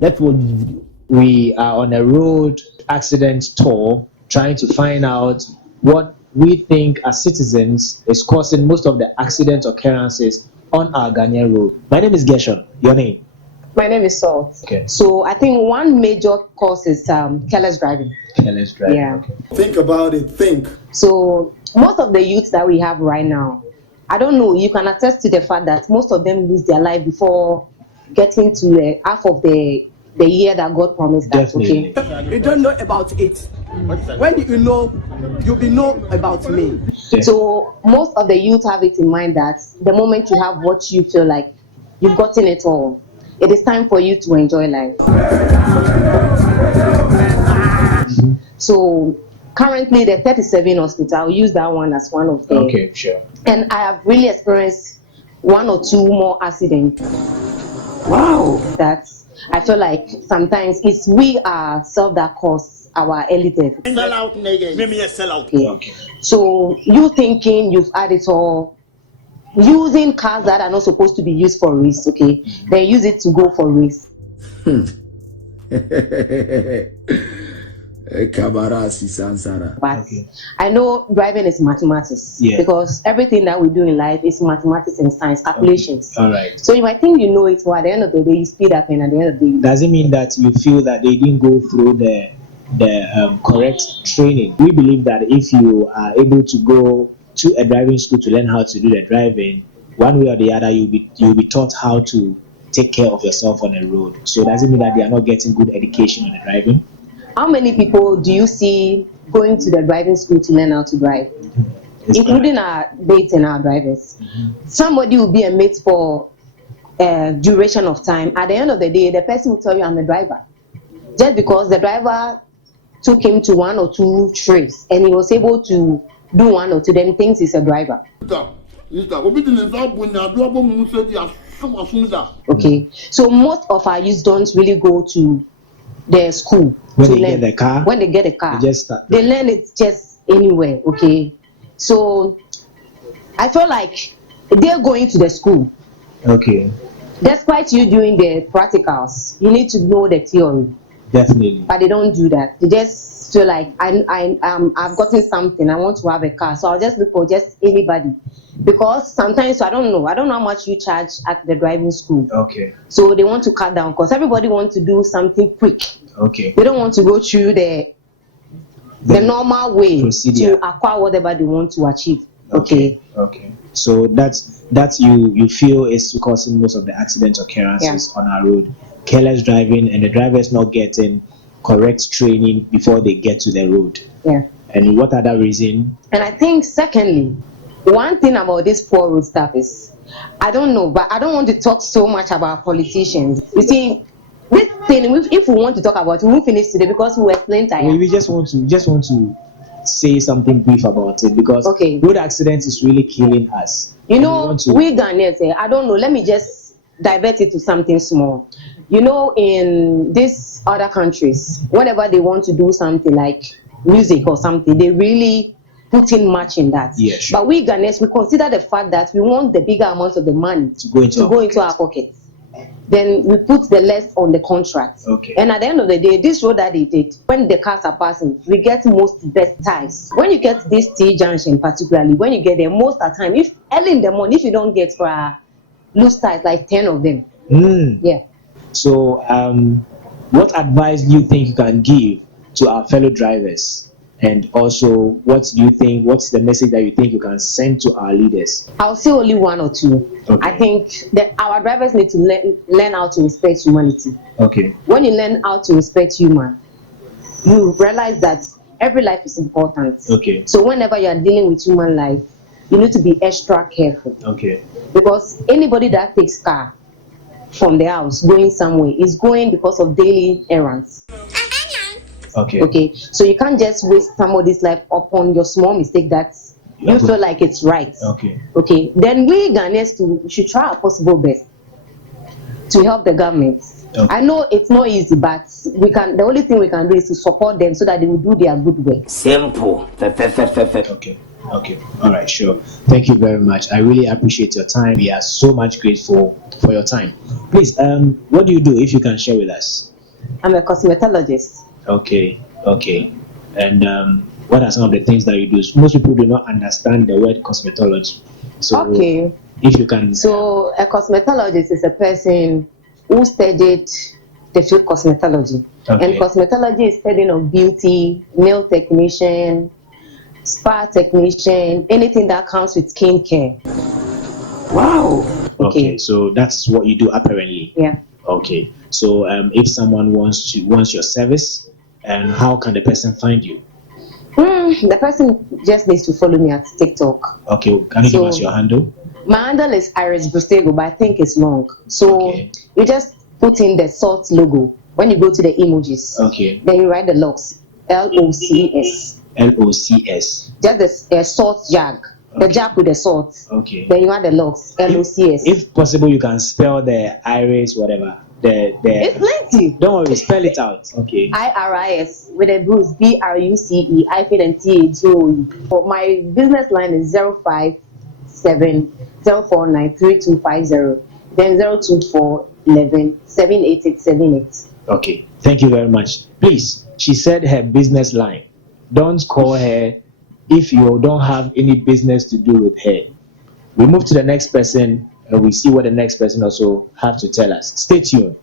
Let's watch this video. We are on a road accident tour trying to find out what we think as citizens is causing most of the accident occurrences on our Ghanaian road. My name is Gershon. Your name? My name is Salt. Okay. So I think one major cause is careless driving. Careless driving. Yeah. Okay. Think about it. Think. So most of the youth that we have right now, I don't know, you can attest to the fact that most of them lose their life before getting to the half of the year that God promised us. Definitely. Okay. You don't know about it. When you know, you'll be know about me. Yeah. So most of the youth have it in mind that the moment you have what you feel like you've gotten it all, it is time for you to enjoy life. So currently the 37 hospital, I'll use that one as one of the. Okay, sure. And I have really experienced one or two more accidents. Wow. That I feel like sometimes it's we ourselves that cause our early death. Sell out, nigga. Make me a sell out. Okay. So you thinking you've had it all, using cars that are not supposed to be used for race, okay? They use it to go for race. But Okay. I know driving is mathematics. Yeah. Because everything that we do in life is mathematics and science, calculations. All right. So you might think you know it, but at the end of the day, you speed up, and at the end of the day, Does it mean that you feel that they didn't go through the correct training? We believe that if you are able to go to a driving school to learn how to do the driving, one way or the other, you'll be taught how to take care of yourself on the road. So does it mean that they are not getting good education on the driving? how many people do you see going to the driving school to learn how to drive? It's Including our mates and our drivers. Somebody will be a mate for a duration of time. At the end of the day, the person will tell you, I'm a driver. Just because the driver took him to one or two trips and he was able to do one or two, then he thinks he's a driver. Okay. So most of our youth don't really go to the school When to they learn. get the car, When they get a car, they just start. they learn it just anywhere. Okay. So I feel like they're going to the school. Okay, Despite you doing the practicals, you need to know the theory, definitely. but they don't do that. They just feel like I've gotten something. I want to have a car, so I'll just look for just anybody. Because sometimes I don't know how much you charge at the driving school. Okay, So they want to cut down because everybody wants to do something quick. okay. They don't want to go through the normal way procedure. to acquire whatever they want to achieve. Okay. So that's you feel is causing most of the accident occurrences on our road. Careless driving and the drivers not getting correct training before they get to the road. Yeah. And what other reason? And I think secondly, one thing about this poor road stuff is, I don't know, but I don't want to talk so much about politicians. You see, this thing, if we want to talk about it, we won't finish today because we were explained tired. We just want to say something brief about it because Okay. road accidents is really killing us. You And know, want to- we Ghanaians, I don't know, let me just divert it to something small. You know, in these other countries, whenever they want to do something like music or something, they really put in much in that. Yeah, sure. But we Ghanaians, we consider the fact that we want the bigger amount of the money To go into our our pockets. Then we put the less on the contract. Okay. And at the end of the day, this road that they did, when the cars are passing, we get most best ties. When you get this T junction, particularly, when you get there, most of the time, if early in the morning, if you don't get loose ties, like 10 of them. Yeah. So, what advice do you think you can give to our fellow drivers? And also, what's the message that you think you can send to our leaders? I'll say only one or two. Okay. I think that our drivers need to learn how to respect humanity. Okay. When you learn how to respect human, you realize that every life is important. Okay. So whenever you are dealing with human life, you need to be extra careful. Okay. Because anybody that takes car from the house going somewhere is going because of daily errands. Okay. Okay, so you can't just waste somebody's life upon your small mistake that you feel like it's right. Okay. Okay, then we Ghanaians should try our possible best to help the government. Okay. I know it's not easy, but we can. The only thing we can do is to support them so that they will do their good work. Simple. Okay. Okay. All right. Sure. Thank you very much. I really appreciate your time. We are so much grateful for your time. Please, what do you do if you can share with us? I'm a cosmetologist. Okay. Okay. And what are some of the things that you do? Most people do not understand the word cosmetology. So, Okay. if you can. So a cosmetologist is a person who studied the field cosmetology. And Okay. cosmetology is studying of beauty, nail technician, spa technician, anything that comes with skincare. Wow. Okay. So that's what you do apparently. Yeah. Okay. So if someone wants your service, and how can the person find you? The person just needs to follow me at TikTok. Okay. Can you give us So- your handle? My handle is Iris Brustego, but I think it's long. So Okay. you just put in the salt logo when you go to the emojis. Okay. Then you write the logs, LOCS. LOCS. Just the salt jug, the Okay. jug with the salt. Okay. Then you add the logs, LOCS. If possible, you can spell the iris, whatever. It's plenty. Don't worry, spell it out. Okay. IRIS with a bruise, BRUCE, hyphen and THOE. But my business line is 057 049 3250, then 02411 78878. Okay. Thank you very much. Please, she said her business line. Don't call her if you don't have any business to do with her. We move to the next person and we see what the next person also have to tell us. Stay tuned.